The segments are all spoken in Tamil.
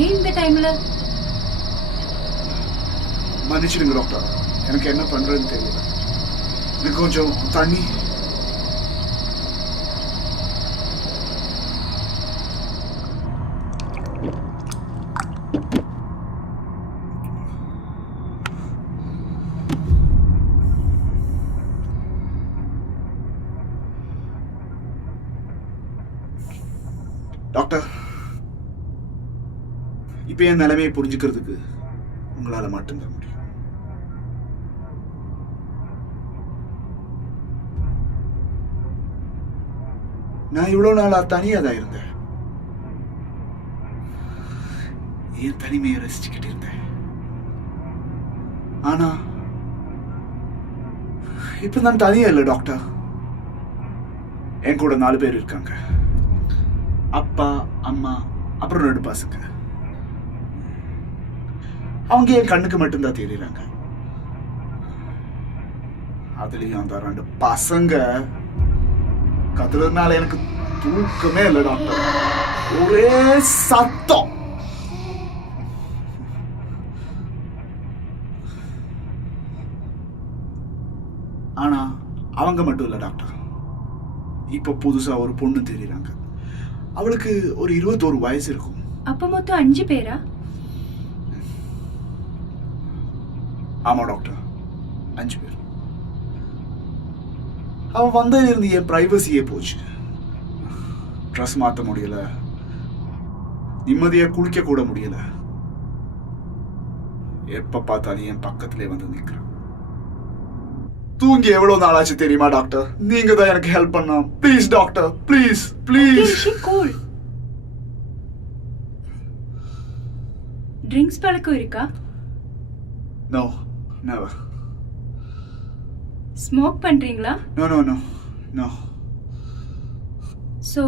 ஏன் இந்த டைம்ல? மன்னிச்சிடுங்க டாக்டர், எனக்கு என்ன பண்றதுன்னு தெரியல. எனக்கு கொஞ்சம் தண்ணி. டாக்டர், இப்ப என் நிலைமையை புரிஞ்சுக்கிறதுக்கு உங்களால மட்டும்தான் முடியும். நான் இவ்வளவு நாளா தனியா தான் இருந்தேன். என் தனிமையை ரசிச்சுக்கிட்டு இருந்தேன். ஆனா இப்ப நான் தனியா இல்லை டாக்டர். என் கூட 4 பேர் இருக்காங்க. அப்பா, அம்மா, அப்புறம் 2 பசங்க. அவங்க என் கண்ணுக்கு மட்டும்தான் தெரியுறாங்க. அதுலயும் அந்த 2 பசங்க கத்துறதுனால எனக்கு தூக்கமே இல்லை டாக்டர். ஒரே சத்தம். ஆனா அவங்க மட்டும் இல்லை டாக்டர். இப்ப புதுசா ஒரு பொண்ணு தெரியுறாங்க. அவளுக்கு ஒரு 21 வயசு இருக்கும். அப்ப மொத்தம் 5 பேரா? ஆமா டாக்டர், 5 பேர். அவன் வந்ததுல இருந்து என் பிரைவசியே போச்சு. ட்ரெஸ் மாத்த முடியல, நிம்மதியா குளிக்க கூட முடியல. எப்ப பார்த்தாலும் என் பக்கத்திலே வந்து நிற்கிறான். தூங்கி எவ்வளவு நாளாச்சு தெரியுமா டாக்டர்? நீங்க தான் எனக்கு ஹெல்ப் பண்ணலாம். Please doctor, please please. Cool. Drinks பழக்கம் இருக்கா? No, never. ஸ்மோக் பண்றீங்களா? No no no no. So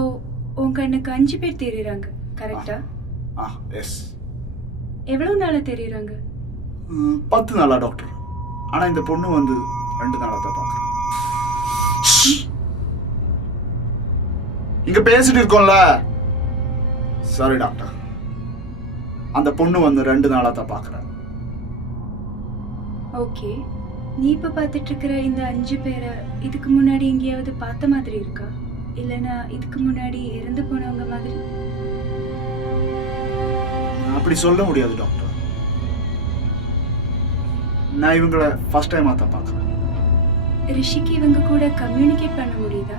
உங்க கண்ணுக்கு 5 பேர் தெரியுறாங்க, கரெக்டா? எஸ். எவ்வளவு நாளா தெரியுறாங்க? 10 நாளா டாக்டர். ஆனா இந்த பொண்ணு வந்து 2 நாளா தான் பாக்குறேன். இங்க பேசிட்டு இருக்கோம்ல. சாரி டாக்டர், அந்த பொண்ணு வந்து 2 நாளா தான் பாக்குறேன். ஓகே, நீ இப்ப பாத்துட்டு இருக்கிற இந்த 5 பேரை இதுக்கு முன்னாடி எங்கேயாவது பார்த்த மாதிரி இருக்கா? இல்லனா இதுக்கு முன்னாடி இறந்து போனவங்க மாதிரி? அப்படி சொல்ல முடியாது டாக்டர். நான் இவங்கள ஃபர்ஸ்ட் டைமா தான் பாக்குறேன். ரிஷிக்கு இவங்க கூட கம்யூனிகேட் பண்ண முடியுதா?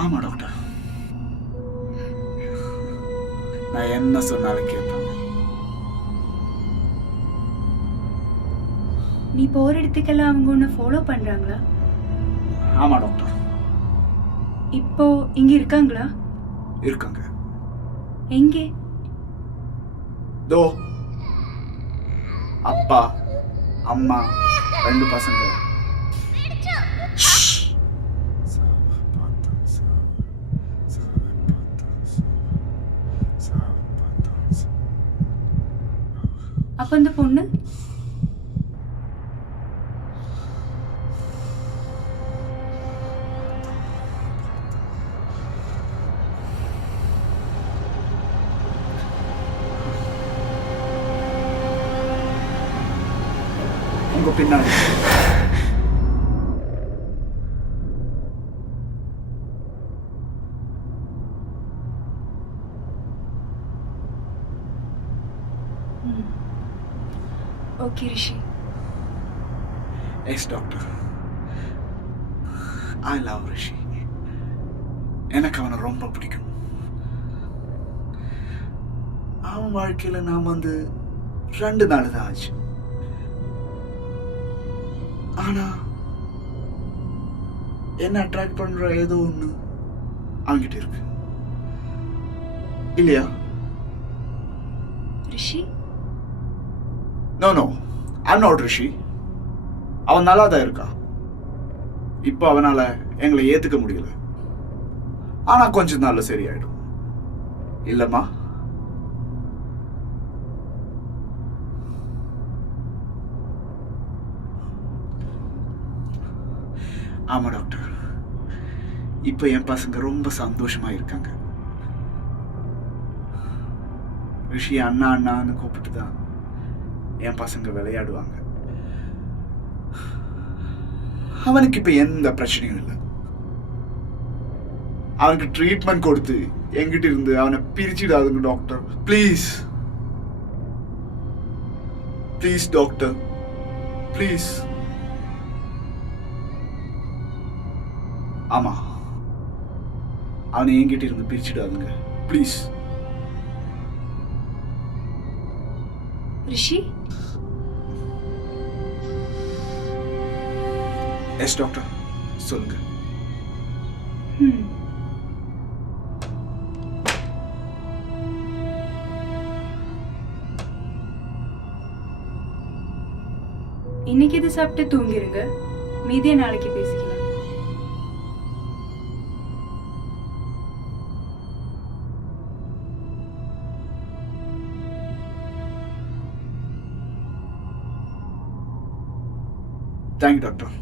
ஆமா டாக்டர், நான் என்ன சொன்னாலும் கேட்பாங்க. நீ போற இடத்துக்கெல்லாம் அவங்க உன்னை ஃபாலோ பண்றாங்களா? ஆமா டாக்டர். இப்போ இங்க இருக்காங்களா? இருக்காங்க. எங்கே? தோ அப்பா, அம்மா, 2 பசங்க. அப்ப அந்த பொண்ணு? உங்க பின்னாடி. Okay Rishi. Yes doctor, I love Rishi. எனக்கு அவனை ரொம்ப பிடிக்கும். அவன் வாழ்க்கையில நான் வந்து 2 நாள் தான் ஆச்சு. ஆனா என்ன அட்ராக்ட் பண்ற ஏதோ ஒண்ணு அவங்கிட்ட இருக்கு இல்லையா? ரிஷி? நோ நோ, ஐம் நாட் ரிஷி. அவன் நல்லா தான் இருக்கா. இப்போ அவனால எங்களை ஏத்துக்க முடியல. ஆனா கொஞ்ச நாள்ல சரியாயிடும் இல்லம்மா? ஆமா டாக்டர், இப்போ என் பசங்க ரொம்ப சந்தோஷமா இருக்காங்க. ரிஷி அண்ணா அண்ணான்னு கூப்பிட்டு தான் என் பசங்க விளையாடுவாங்க. அவனுக்கு இப்ப எந்த பிரச்சனையும் இல்லை. அவனுக்கு ட்ரீட்மெண்ட் கொடுத்து எங்கிட்ட இருந்து அவனை பிரிச்சிடாதுங்க doctor. Please please doctor, please. ஆமா, அவனை என்கிட்ட இருந்து பிரிச்சிடாதுங்க ப்ளீஸ். ரிஷி, எஸ் டாக்டர், சொல்லுங்க. இன்னைக்கு இது சாப்பிட்டு தூங்கிருங்க, மீதியை நாளைக்கு பேசிக்கலாம். Thank you doctor.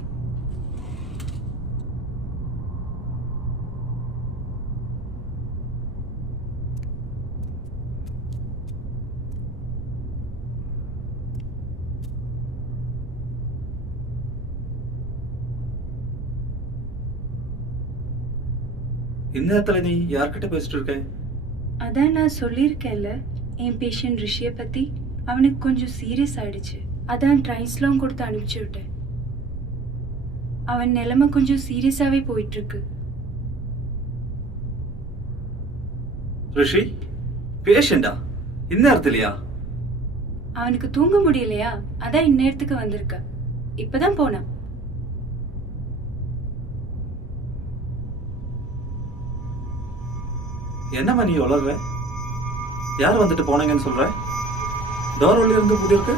இந்நேரத்துல நீ யார்கிட்ட பேசிட்டு இருக்க? அதான் நான் சொல்லியிருக்கேன்ல என் பேஷண்ட் ரிஷியை பத்தி. அவனுக்கு கொஞ்சம் சீரியஸ் ஆயிடுச்சு, அதான் ட்ரைன்ஸ்லாம் கொடுத்து அனுப்பிச்சு விட்டேன். அவன் நிலைமை கொஞ்சம் சீரியஸாவே போயிட்டு இருக்கு. ரிஷி பேஷண்டா? இந்நேரத்துலயா? அவனுக்கு தூங்க முடியலையா, அதான் இந்நேரத்துக்கு வந்திருக்க. இப்பதான் போனான். என்னம்மா நீ வளர்ற? யார் வந்துட்டு போனீங்கன்னு சொல்ற? டோர் வழியா இருந்து பூட்டி இருக்கு.